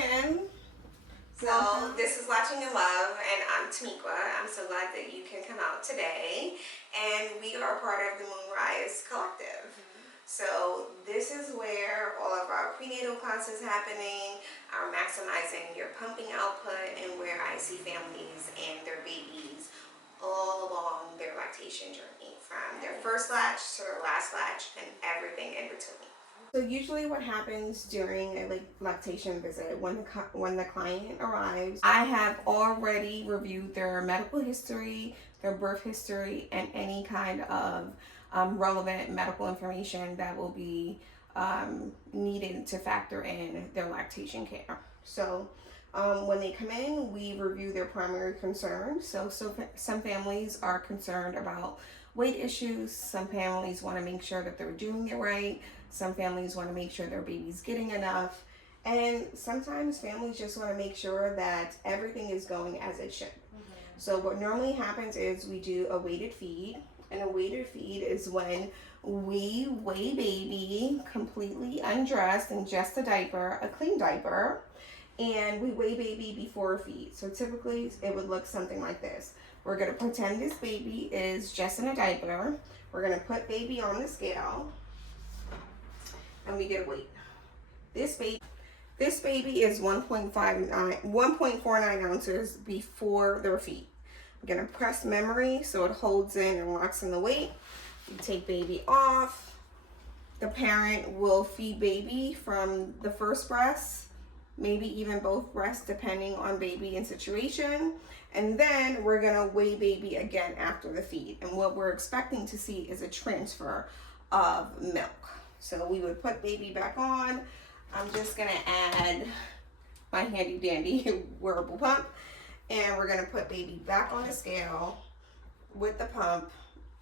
in. So this is Latching In Love, and I'm Tamika. I'm so glad that you can come out today. And we are part of the Moonrise Collective. So this is where all of our prenatal classes happening, our maximizing your pumping output, and where I see families and their babies all along their lactation journey, from their first latch to their last latch and everything in between. So usually what happens during a lactation visit, when the client arrives, I have already reviewed their medical history, their birth history, and any kind of relevant medical information that will be needed to factor in their lactation care. So when they come in, we review their primary concerns. So some families are concerned about weight issues. Some families want to make sure that they're doing it right. Some families want to make sure their baby's getting enough. And sometimes families just want to make sure that everything is going as it should. So what normally happens is we do a weighted feed. And a weighted feed is when we weigh baby completely undressed in just a diaper, a clean diaper, and we weigh baby before a feed. So typically it would look something like this. We're going to pretend this baby is just in a diaper. We're going to put baby on the scale, and we get a weight. This baby is 1.49 ounces before their feed. I'm going to press memory so it holds in and locks in the weight. You take baby off. The parent will feed baby from the first breast, maybe even both breasts depending on baby and situation. And then we're going to weigh baby again after the feed. And what we're expecting to see is a transfer of milk. So we would put baby back on. I'm just going to add my handy dandy wearable pump. And we're going to put baby back on the scale with the pump.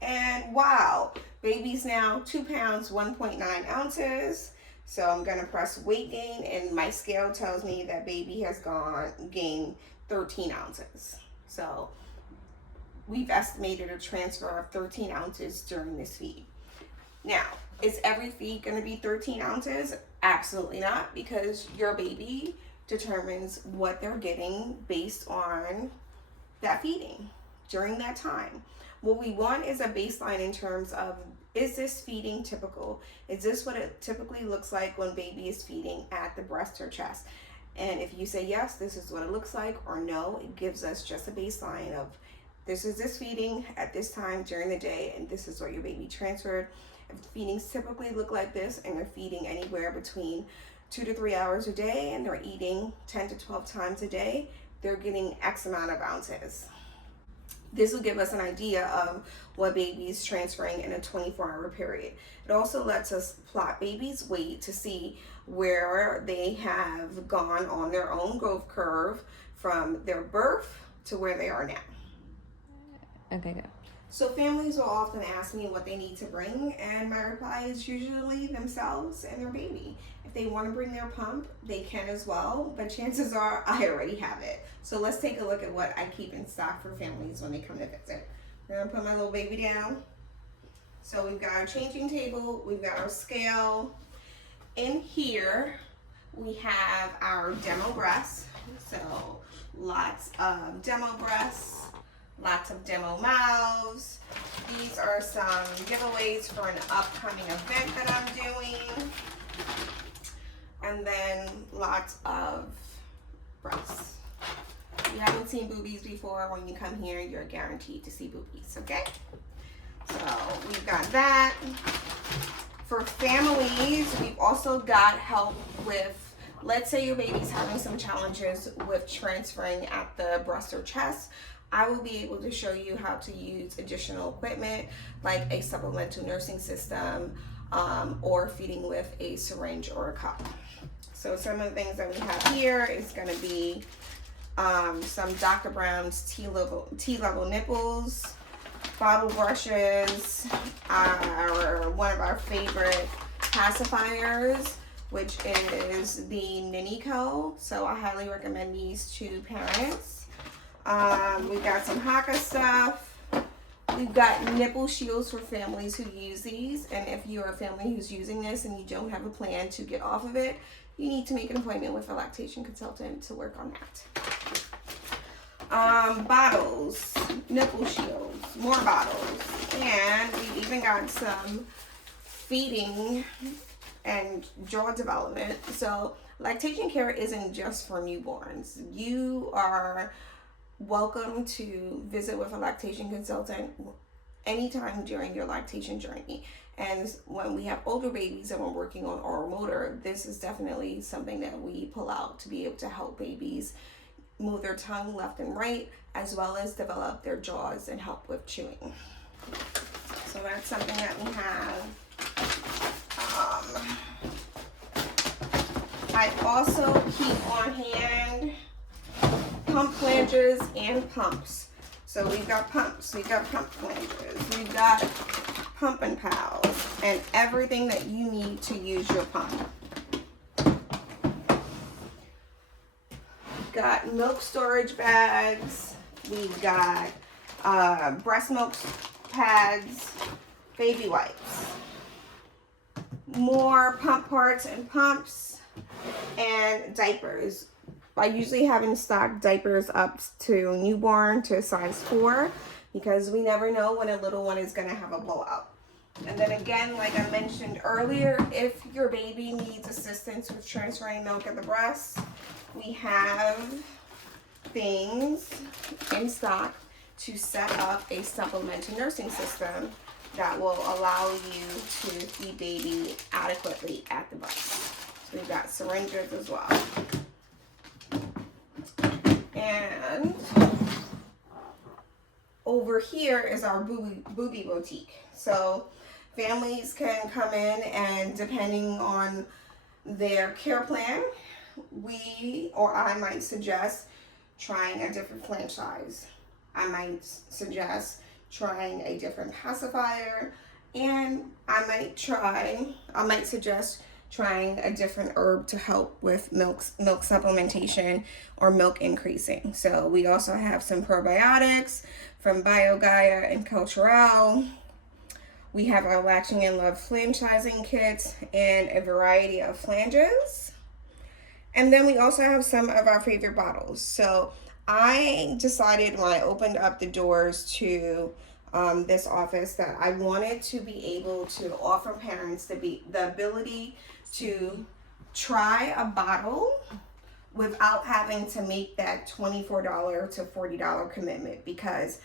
And wow, baby's now 2 pounds, 1.9 ounces. So I'm going to press weight gain, and my scale tells me that baby has gained 13 ounces. So we've estimated a transfer of 13 ounces during this feed. Now, is every feed going to be 13 ounces? Absolutely not, because your baby determines what they're getting based on that feeding during that time. What we want is a baseline in terms of, is this feeding typical? Is this what it typically looks like when baby is feeding at the breast or chest? And if you say yes, this is what it looks like, or no, it gives us just a baseline of, this is this feeding at this time during the day, and this is what your baby transferred. If feedings typically look like this, and they're feeding anywhere between 2 to 3 hours a day, and they're eating 10 to 12 times a day, they're getting X amount of ounces. This will give us an idea of what baby's transferring in a 24-hour period. It also lets us plot baby's weight to see where they have gone on their own growth curve from their birth to where they are now. Okay, good. So families will often ask me what they need to bring, and my reply is usually themselves and their baby. If they want to bring their pump, they can as well, but chances are I already have it. So let's take a look at what I keep in stock for families when they come to visit. I'm going to put my little baby down. So we've got our changing table, we've got our scale. In here, we have our demo breasts. So lots of demo breasts, lots of demo mouths. These are some giveaways for an upcoming event that I'm doing. And then lots of breasts. If you haven't seen boobies before, when you come here, you're guaranteed to see boobies, okay? So we've got that. For families, we've also got help with, let's say your baby's having some challenges with transferring at the breast or chest. I will be able to show you how to use additional equipment like a supplemental nursing system or feeding with a syringe or a cup. So some of the things that we have here is going to be some Dr. Brown's T-level nipples, bottle brushes, one of our favorite pacifiers, which is the Ninico. So I highly recommend these to parents. We got some Haka stuff. We've got nipple shields for families who use these, and if you're a family who's using this and you don't have a plan to get off of it, you need to make an appointment with a lactation consultant to work on that. Bottles, nipple shields, more bottles, and we've even got some feeding and jaw development. So lactation care isn't just for newborns. You are welcome to visit with a lactation consultant anytime during your lactation journey. And when we have older babies and we're working on oral motor, this is definitely something that we pull out to be able to help babies move their tongue left and right, as well as develop their jaws and help with chewing. So that's something that we have. I also keep on hand pump flanges and pumps. So we've got pumps, we've got pump flanges, we've got pump and pals, and everything that you need to use your pump. We've got milk storage bags, we've got breast milk pads, baby wipes, more pump parts and pumps, and diapers. I usually have in stock diapers up to newborn to size 4 because we never know when a little one is going to have a blowout. And then again, like I mentioned earlier, if your baby needs assistance with transferring milk at the breast, we have things in stock to set up a supplemental nursing system that will allow you to feed baby adequately at the breast. So we've got syringes as well. And over here is our booby boutique. So families can come in, and depending on their care plan, I might suggest trying a different flange size. I might suggest trying a different pacifier, and I might suggest trying a different herb to help with milk supplementation or milk increasing. So we also have some probiotics from BioGaia and Culturelle. We have our Latching In Love flange sizing kits and a variety of flanges. And then we also have some of our favorite bottles. So I decided when I opened up the doors to this office that I wanted to be able to offer parents the ability to try a bottle without having to make that $24 to $40 commitment, because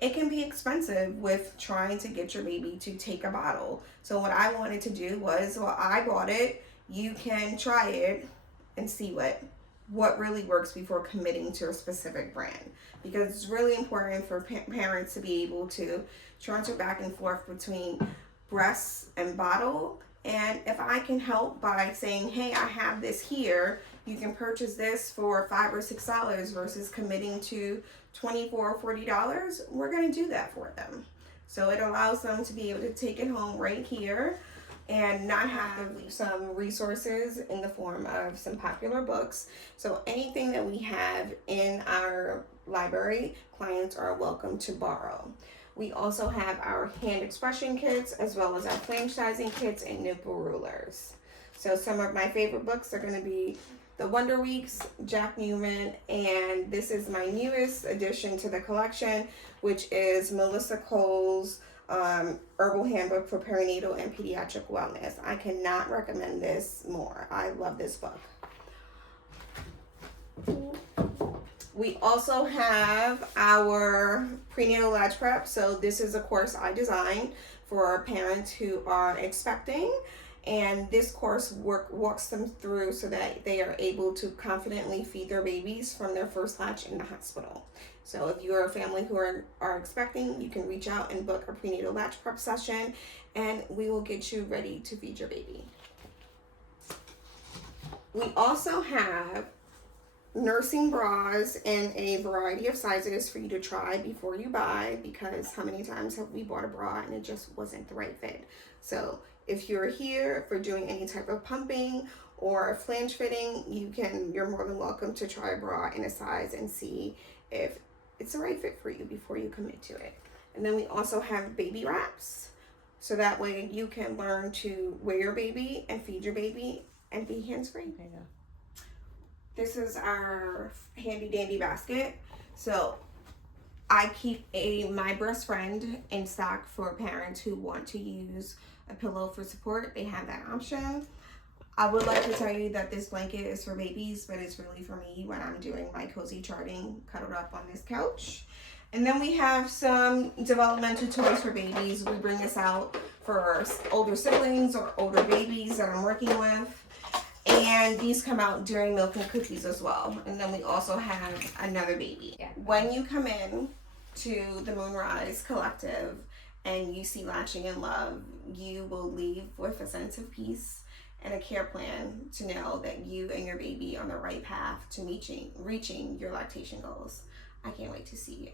it can be expensive with trying to get your baby to take a bottle. So what I wanted to do was, well, I bought it, you can try it and see what really works before committing to a specific brand, because it's really important for parents to be able to transfer back and forth between breast and bottle. And if I can help by saying, hey, I have this here, you can purchase this for $5 or $6 versus committing to $24 or $40, we're going to do that for them. So it allows them to be able to take it home right here and not have to leave some resources in the form of some popular books. So anything that we have in our library, clients are welcome to borrow. We also have our hand expression kits, as well as our flange sizing kits and nipple rulers. So some of my favorite books are going to be The Wonder Weeks, Jack Newman, and this is my newest addition to the collection, which is Melissa Cole's Herbal Handbook for Perinatal and Pediatric Wellness. I cannot recommend this more. I love this book. We also have our prenatal latch prep. So this is a course I designed for parents who are expecting, and this course walks them through so that they are able to confidently feed their babies from their first latch in the hospital. So if you're a family who are expecting, you can reach out and book a prenatal latch prep session, and we will get you ready to feed your baby. We also have nursing bras in a variety of sizes for you to try before you buy, because how many times have we bought a bra and it just wasn't the right fit? So if you're here for doing any type of pumping or flange fitting, you're more than welcome to try a bra in a size and see if it's the right fit for you before you commit to it. And then we also have baby wraps. So that way you can learn to wear your baby and feed your baby and be hands-free. There you go. This is our handy dandy basket. So I keep my breast friend in stock for parents who want to use a pillow for support. They have that option. I would like to tell you that this blanket is for babies, but it's really for me when I'm doing my cozy charting cuddled up on this couch. And then we have some developmental toys for babies. We bring this out for older siblings or older babies that I'm working with. And these come out during milk and cookies as well. And then we also have another baby. Yeah. When you come in to the Moonrise Collective and you see Latching in Love, you will leave with a sense of peace and a care plan to know that you and your baby are on the right path to reaching your lactation goals. I can't wait to see you.